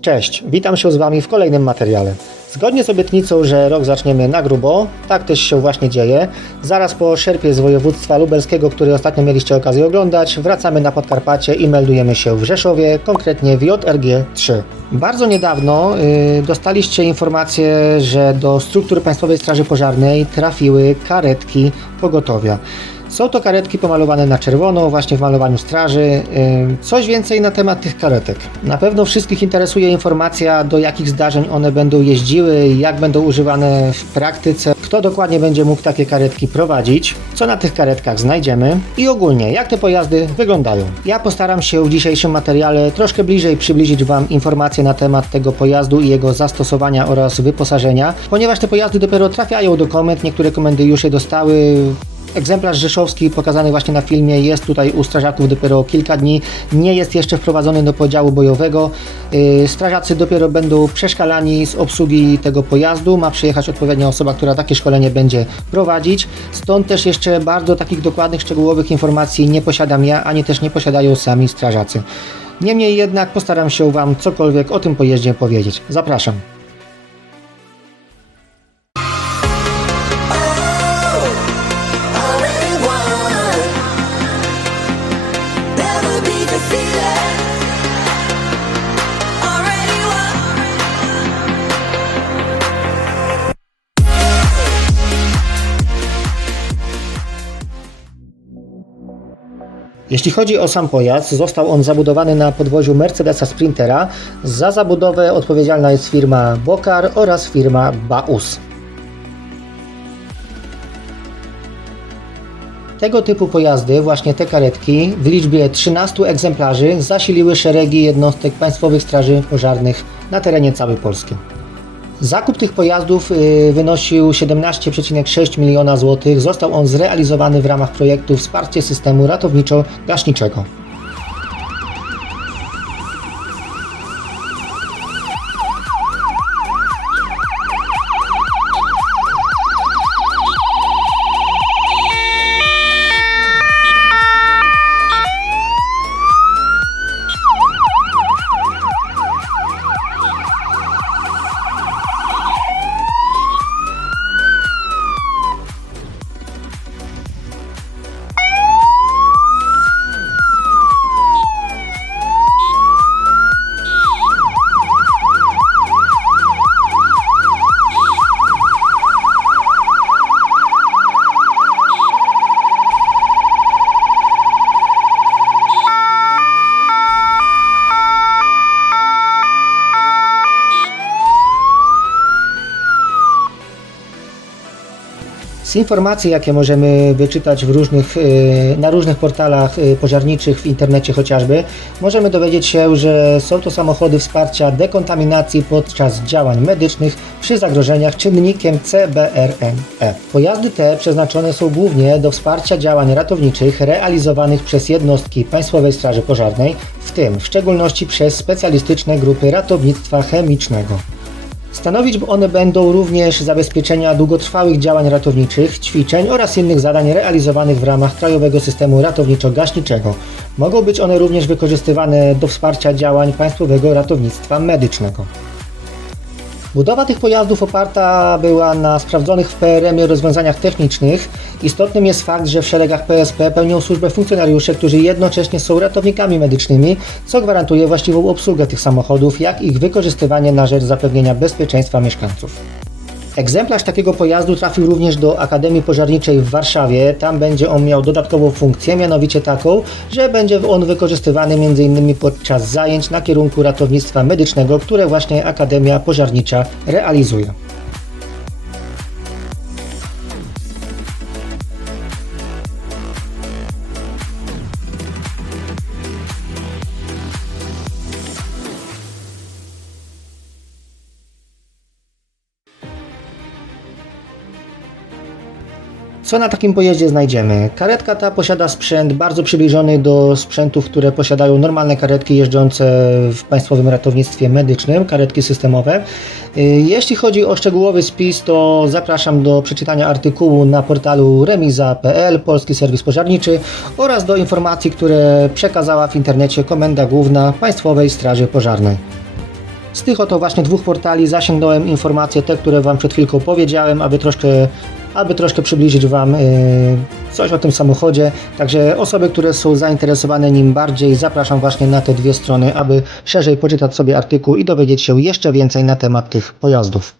Cześć, witam się z Wami w kolejnym materiale. Zgodnie z obietnicą, że rok zaczniemy na grubo, tak też się właśnie dzieje. Zaraz po szerpie z województwa lubelskiego, który ostatnio mieliście okazję oglądać, wracamy na Podkarpacie i meldujemy się w Rzeszowie, konkretnie w JRG 3. Bardzo niedawno y, dostaliście informację, że do struktur Państwowej Straży Pożarnej trafiły karetki pogotowia. Są to karetki pomalowane na czerwono, właśnie w malowaniu straży. Coś więcej na temat tych karetek. Na pewno wszystkich interesuje informacja, do jakich zdarzeń one będą jeździły, jak będą używane w praktyce, kto dokładnie będzie mógł takie karetki prowadzić, co na tych karetkach znajdziemy i ogólnie jak te pojazdy wyglądają. Ja postaram się w dzisiejszym materiale troszkę bliżej przybliżyć Wam informacje na temat tego pojazdu i jego zastosowania oraz wyposażenia, ponieważ te pojazdy dopiero trafiają do komend, niektóre komendy już je dostały, Egzemplarz rzeszowski pokazany właśnie na filmie jest tutaj u strażaków dopiero kilka dni, nie jest jeszcze wprowadzony do podziału bojowego. Yy, Strażacy dopiero będą przeszkalani z obsługi tego pojazdu, ma przyjechać odpowiednia osoba, która takie szkolenie będzie prowadzić. Stąd też jeszcze bardzo takich dokładnych, szczegółowych informacji nie posiadam ja, ani też nie posiadają sami strażacy. Niemniej jednak postaram się Wam cokolwiek o tym pojeździe powiedzieć. Zapraszam. Jeśli chodzi o sam pojazd, został on zabudowany na podwoziu Mercedesa Sprintera. Za zabudowę odpowiedzialna jest firma Bokar oraz firma Baus. Tego typu pojazdy, właśnie te karetki, w liczbie 13 egzemplarzy zasiliły szeregi jednostek Państwowych Straży Pożarnych na terenie całej Polski. Zakup tych pojazdów y, wynosił 17,6 miliona złotych. Został on zrealizowany w ramach projektu Wsparcie systemu ratowniczo-gaśniczego. Z informacji, jakie możemy wyczytać w różnych, y, na różnych portalach y, pożarniczych w internecie chociażby, możemy dowiedzieć się, że są to samochody wsparcia dekontaminacji podczas działań medycznych przy zagrożeniach czynnikiem CBRNE. Pojazdy te przeznaczone są głównie do wsparcia działań ratowniczych realizowanych przez jednostki Państwowej Straży Pożarnej, w tym w szczególności przez specjalistyczne grupy ratownictwa chemicznego. Stanowić one będą również zabezpieczenia długotrwałych działań ratowniczych, ćwiczeń oraz innych zadań realizowanych w ramach Krajowego Systemu Ratowniczo-Gaśniczego. Mogą być one również wykorzystywane do wsparcia działań Państwowego Ratownictwa Medycznego. Budowa tych pojazdów oparta była na sprawdzonych w PRM-ie rozwiązaniach technicznych. Istotnym jest fakt, że w szeregach PSP pełnią służbę funkcjonariusze, którzy jednocześnie są ratownikami medycznymi, co gwarantuje właściwą obsługę tych samochodów, jak ich wykorzystywanie na rzecz zapewnienia bezpieczeństwa mieszkańców. Egzemplarz takiego pojazdu trafił również do Akademii Pożarniczej w Warszawie. Tam będzie on miał dodatkową funkcję, mianowicie taką, że będzie on wykorzystywany m.in. podczas zajęć na kierunku ratownictwa medycznego, które właśnie Akademia Pożarnicza realizuje. Co na takim pojeździe znajdziemy? Karetka ta posiada sprzęt bardzo przybliżony do sprzętów, które posiadają normalne karetki jeżdżące w Państwowym Ratownictwie Medycznym, karetki systemowe. Y, Jeśli chodzi o szczegółowy spis, to zapraszam do przeczytania artykułu na portalu remiza.pl, Polski Serwis Pożarniczy oraz do informacji, które przekazała w internecie Komenda Główna Państwowej Straży Pożarnej. Z tych oto właśnie dwóch portali zasięgnąłem informacje, te, które Wam przed chwilką powiedziałem, aby troszkę, aby troszkę przybliżyć Wam yy, coś o tym samochodzie. Także osoby, które są zainteresowane nim bardziej, zapraszam właśnie na te dwie strony, aby szerzej poczytać sobie artykuł i dowiedzieć się jeszcze więcej na temat tych pojazdów.